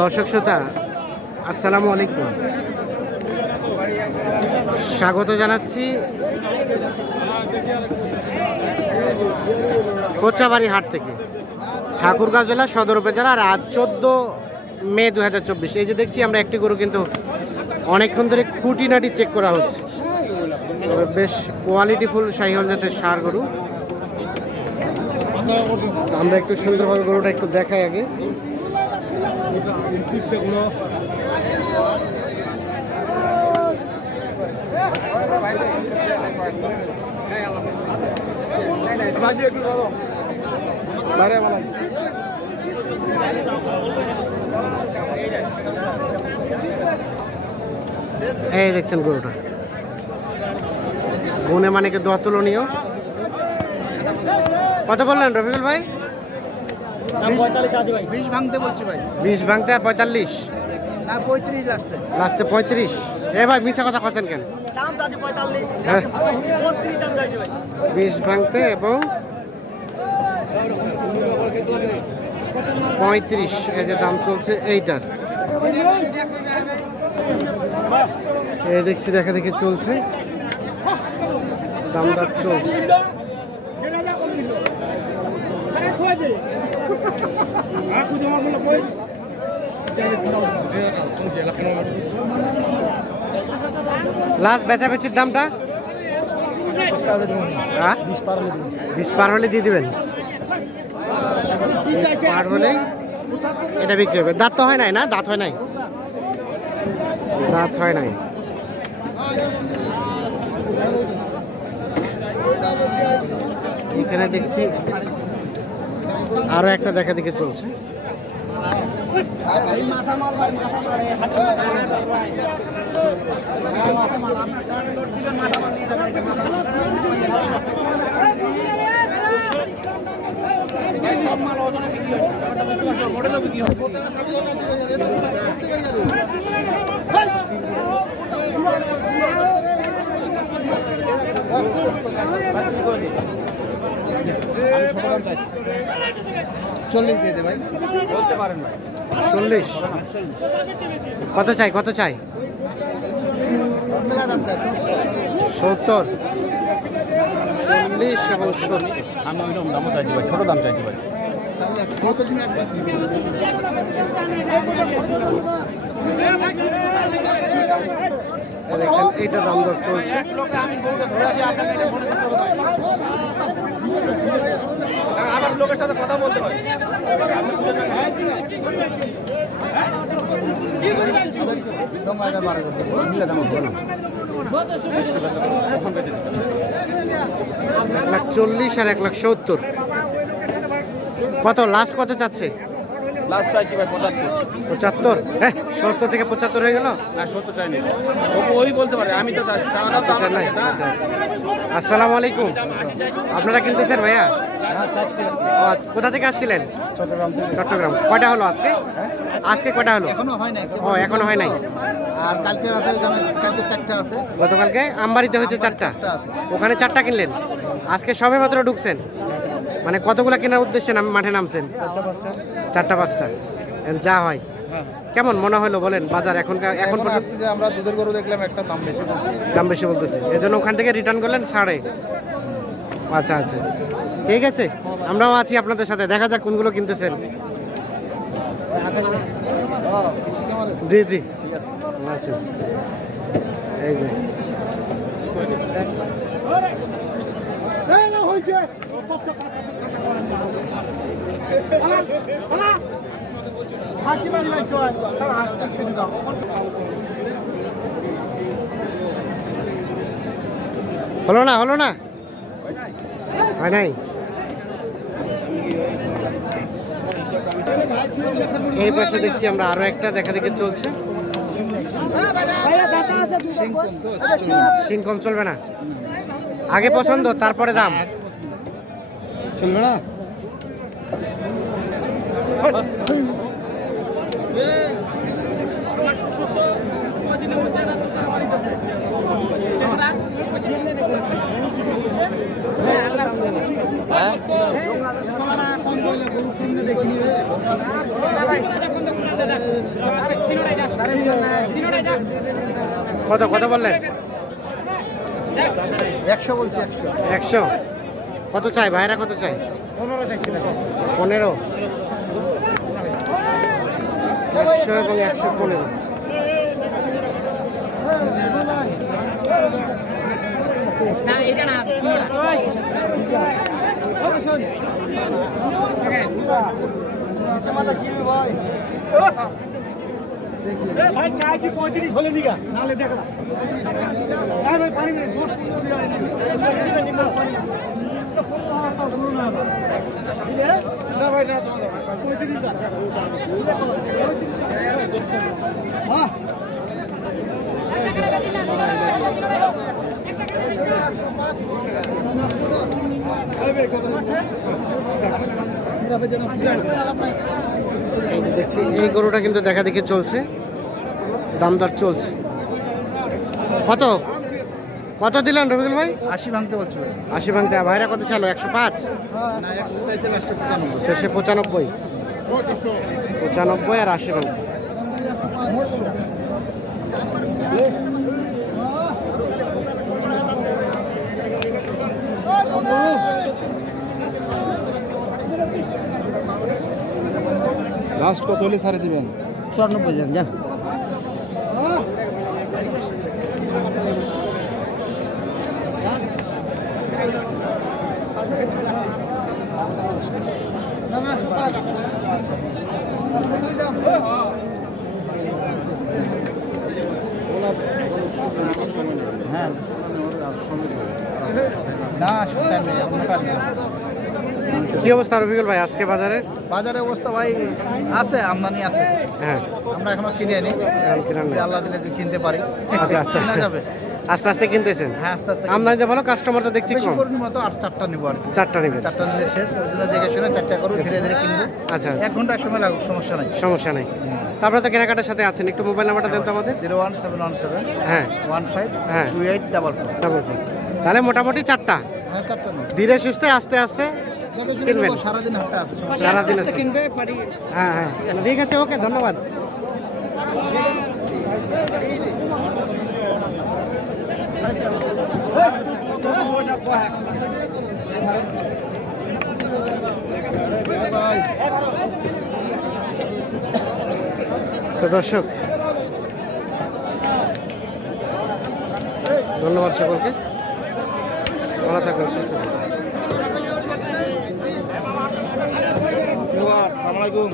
দর্শক শ্রোতা, আসসালামু আলাইকুম। স্বাগত জানাচ্ছি কোচাবাড়ি হাট থেকে, ঠাকুরগাঁও জেলা সদর উপজেলা আর আজ চোদ্দ মে দু হাজার চব্বিশ। এই যে দেখছি আমরা একটি গরু কিন্তু অনেকক্ষণ ধরে খুঁটিনাটি চেক করা হচ্ছে। বেশ কোয়ালিটিফুল সাইহল জাতের সার গরু। আমরা একটু সুন্দরভাবে গরুটা একটু দেখাই আগে। এই দেখছেন গরুটা। গুনে মানে কিন্তু অতুলনীয় কত বললেন রবিকুল ভাই? বিষ ভাঙতে বলছি ভাই। বিশ ভাঙতে আর পঁয়তাল্লিশ? না পঁয়ত্রিশ লাস্টে লাস্টে পঁয়ত্রিশ। এ ভাই মিছা কথা কথা কেন? হ্যাঁ। বিশ ভাঙতে এবং পঁয়ত্রিশ এই যে দাম চলছে এইটার। এই দেখছি দেখা দেখি চলছে। দাম দর চলছে লাস্ট বেচাবেচির দামটা? হ্যাঁ? বিশ পার হলে দিয়ে দিবেন। পার এটা বিক্রি হবে। দাঁত তো হয় নাই না? দাঁত হয় নাই? দাঁত হয় নাই। এখানে দেখছি আরও একটা দেখা দেখে চলছে। চল্লিশ দিয়ে দে ভাই। চল্লিশ। কত চাই কত চাই? সত্তর। চল্লিশ এবং সত্তর। আমি ওইরকম দামও চাইছি ভাই ছোটো দাম চাইছি ভাই। দেখছেন এইটা দাম দর চলছে। আমার লোকের সাথে কথা বলতে এক লাখ চল্লিশ আর এক লাখ সত্তর। কত? লাস্ট কত চাচ্ছে? লাস্ট চাইছি ভাই পঁচাত্তর? পঁচাত্তর? হ্যাঁ সত্তর থেকে পঁচাত্তর হয়ে গেল? না সত্তর চাইনি ওই বলতে পারে আমি তো চাওয়া দাম তো আমার নাই। আসসালামু আলাইকুম। আপনারা কিনতেছেন ভাইয়া? কোথা থেকে আসছিলেন? চট্টগ্রাম কয়টা হলো আজকে? আজকে কয়টা হলো? এখনও হয় নাই ও এখনও হয় নাই। আর কালকের আছে কালকে চারটে আছে। গতকালকে আমবাড়িতে হয়েছে চারটা। চারটা ওখানে চারটা কিনলেন? আজকে সবে মাত্র ঢুকছেন? মানে কতগুলো কেনার উদ্দেশ্যে নাম মাঠে নামছেন? চারটা পাঁচটা। যা হয়। হ্যাঁ। কেমন মনে হলো বলেন বাজার এখনকার এখন এখন আসছে যে আমরা দুধের গরু দেখলাম একটা দাম বেশি। দাম বেশি বলতেছে। এজন্য ওখান থেকে রিটার্ন করলেন সাড়ে আচ্ছা আচ্ছা। ঠিক আছে আমরাও আছি আপনাদের সাথে। দেখা যাক কোনগুলো কিনতেছেন। জি জি। আছে এই যে। হলো না হলো না? হয় নাই? এই পাশে দেখছি আমরা আরও একটা দেখা দেখি চলছে। সিং কম চলবে না। আগে পছন্দ তারপরে দাম। চলবে না? হ্যাঁ? কত কত বললেন একশো বলছি একশো। একশো? কত চাই ভাইরা কত চাই? পনেরো একশো এবং একশো পনেরো। ভাই। চাই কি পঁয়ত্রিশ হলে নিগা? নাহলে দেখলাম দেখছি এই গরুটা কিন্তু দেখা দেখি চলছে। দামদার চলছে। কত? কত দিলেন রবিকুল ভাই? আশি ভাঙতে বলছো ভাই আশি ভাঙতে। ভাইরা কত চালো একশো পাঁচ? না একশো চাইছে লাস্টে পঁচানব্বই। শেষে পঁচানব্বই। পঁচানব্বই আর আশি ভাঙতে। লাস্ট কত হলে ছাড়ে দিবেন? চুরানব্বই যান যান হ্যাঁ না। কি অবস্থা রবিকুল ভাই আজকে বাজারে? বাজারের অবস্থা ভাই আছে আমদানি আছে। হ্যাঁ। আমরা এখনও কিনে আনি। আল্লাহ দিলে যে কিনতে পারি। আচ্ছা আচ্ছা। যাবে। আস্তে আস্তে কিনতেছেন? হ্যাঁ আস্তে আস্তে আমদানি যে ভালো কাস্টমার তো দেখছি কম। করে নিবো আর চারটা নিবো আর কি। চারটা নেবে চারটা নিলে শেষ ওই জন্য দেখে শুনে চারটা করব ধীরে ধীরে কিনবো। আচ্ছা এক ঘণ্টার সময় লাগুক সমস্যা নাই। সমস্যা নেই। তারপরে তো কেনাকাটার সাথে আছেন একটু মোবাইল নাম্বারটা দেন তো আমাদের। Zero one seven one seven হ্যাঁ। ওয়ান ফাইভ হ্যাঁ। Two eight double four. Double four. তাহলে মোটামুটি চারটা। হ্যাঁ চারটা নেব। ধীরে সুস্থে আস্তে আস্তে দেখে শুনে কিনবেন। সারাদিন হাটটা আছে। সারাদিন আছে। হ্যাঁ হ্যাঁ। ঠিক আছে ওকে ধন্যবাদ। দর্শক ধন্যবাদ সকলকে। ভালো থাকবেন সুস্থ থাকবেন। আসসালামু আলাইকুম।